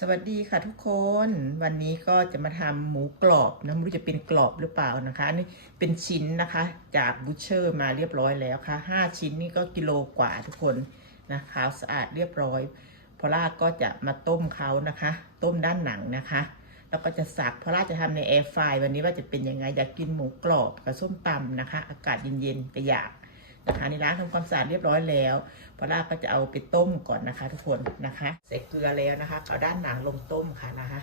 สวัสดีค่ะทุกคนวันนี้ก็จะมาทำหมูกรอบนะไม่รู้จะเป็นกรอบหรือเปล่านะคะนี่เป็นชิ้นนะคะจากบูชเชอร์มาเรียบร้อยแล้วค่ะห้าชิ้นนี่ก็กิโลกว่าทุกคนนะคะสะอาดเรียบร้อย พอล่าก็จะมาต้มเขานะคะ ต้มด้านหนังนะคะ แล้วก็จะสักพอล่าจะทำในแอร์ไฟวันนี้ว่าจะเป็นยังไงอยากกินหมูกรอบกับส้มตำนะคะ อากาศเย็นๆก็อยาก นะคะในร้านทำความสะอาดเรียบร้อยแล้วพอลาก็จะเอาไปต้มก่อนนะคะ ทุกคนนะคะใส่เกลือแล้วนะคะเอาด้านหนังลงต้มค่ะนะคะ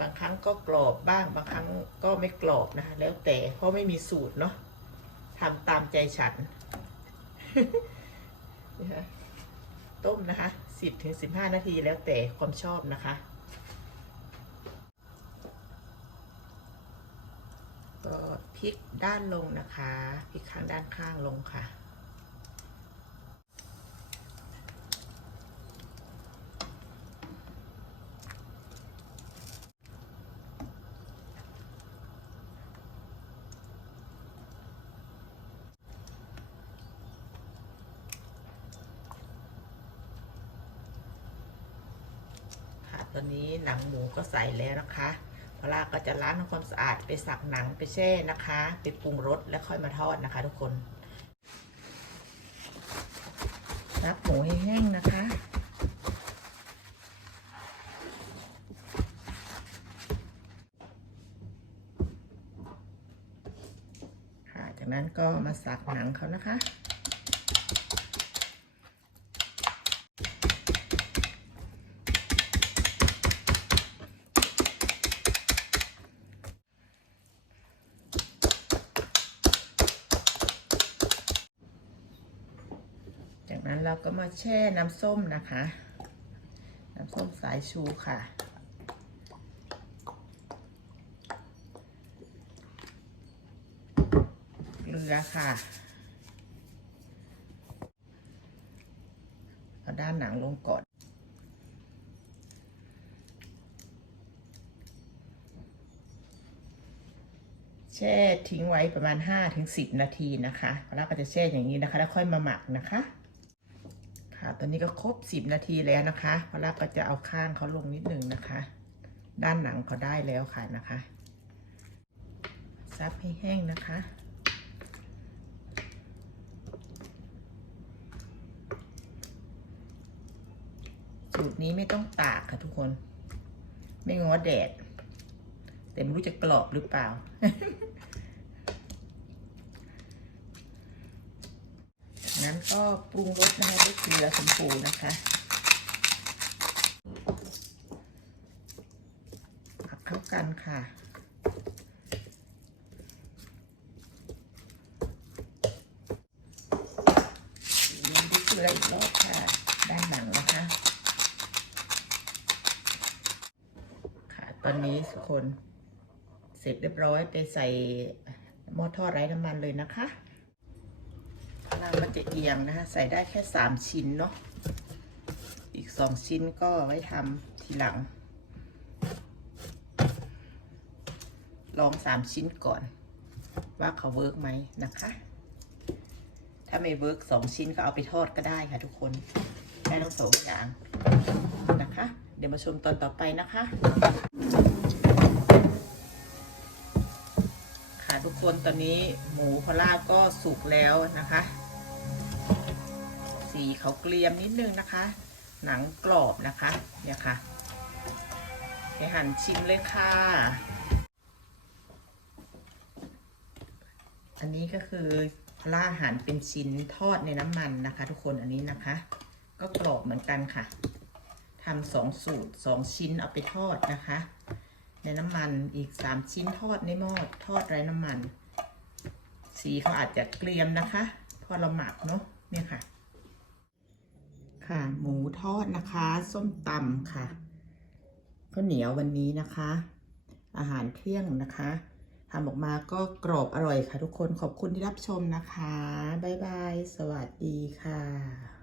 บางครั้งก็กรอบบ้างบางครั้งก็ไม่กรอบนะคะ แล้วแต่เพราะไม่มีสูตรเนาะทำตามใจฉันนะคะต้มนะคะสิบถึงสิบห้านาทีแล้วแต่ความชอบนะคะ ก็พลิกด้านลงนะคะพลิกข้างด้านข้างลงค่ะ ค่ะตอนนี้หนังหมูก็ใส่แล้วนะคะ พลาก็จะล้างทำความสะอาดไปสักหนังไปแช่นะคะ ไปปรุงรสแล้วค่อยมาทอดนะคะ ทุกคนรับหมูให้แห้งนะคะจากนั้นก็มาสักหนังเขานะคะ นั้นเราก็มาแช่น้ำส้มนะคะ น้ำส้มสายชูค่ะ เกลือค่ะเอาด้านหนังลงก่อนแช่ทิ้งไว้ประมาณ 5-10 นาทีนะคะ แล้วก็จะแช่อย่างนี้นะคะ แล้วค่อยมาหมักนะคะ ค่ะ ตอนนี้ก็ครบ10นาทีแล้วนะคะพอแล้วก็จะเอาข้างเขาลงนิดหนึ่งนะคะ ด้านหนังเขาได้แล้วค่ะนะคะ ซับให้แห้งนะคะสูตรนี้ไม่ต้องตากค่ะทุกคน ไม่งอแดด แต่ไม่รู้จะกรอบหรือเปล่า นั้น ก็ปรุงรสนะคะด้วยเกลือสมปูนะคะผักเข้ากันค่ะ ด้วยเกลืออีกรอบค่ะ ด้านหลังนะคะ ค่ะ ตอนนี้ทุกคน เสร็จเรียบร้อยไปใส่หม้อทอดไร้น้ำมันเลยนะคะ น้ำมันจะเอียงนะคะ ใส่ได้แค่สามชิ้นเนาะ อีกสองชิ้นก็ไว้ทำทีหลัง ลองสามชิ้นก่อน ว่าเขาเวิร์กไหมนะคะ ถ้าไม่เวิร์กสองชิ้นก็เอาไปทอดก็ได้ค่ะทุกคน ได้ทั้งสองอย่างนะคะ เดี๋ยวมาชมตอนต่อไปนะคะค่ะทุกคนตอนนี้หมูพอล่าก็สุกแล้วนะคะ สีเขาเกลียมนิดนึงนะคะ หนังกรอบนะคะเนี่ยค่ะไปหั่นชิมเลยค่ะ อันนี้ก็คือพล่าหั่นเป็นชิ้นทอดในน้ำมันนะคะ ทุกคนอันนี้นะคะ ก็กรอบเหมือนกันค่ะทำสองสูตรสองชิ้นเอาไปทอดนะคะ ในน้ำมันอีก3ชิ้นทอดในหม้อทอดไร้น้ำมัน สีเขาอาจจะเกรียมนะคะ พอเราหมักเนาะเนี่ยค่ะ ค่ะ หมูทอดนะคะ ส้มตำค่ะข้าวเหนียววันนี้นะคะ อาหารเที่ยงนะคะทำออกมาก็กรอบอร่อยค่ะทุกคนขอบคุณที่รับชมนะคะ บ๊ายบาย สวัสดีค่ะ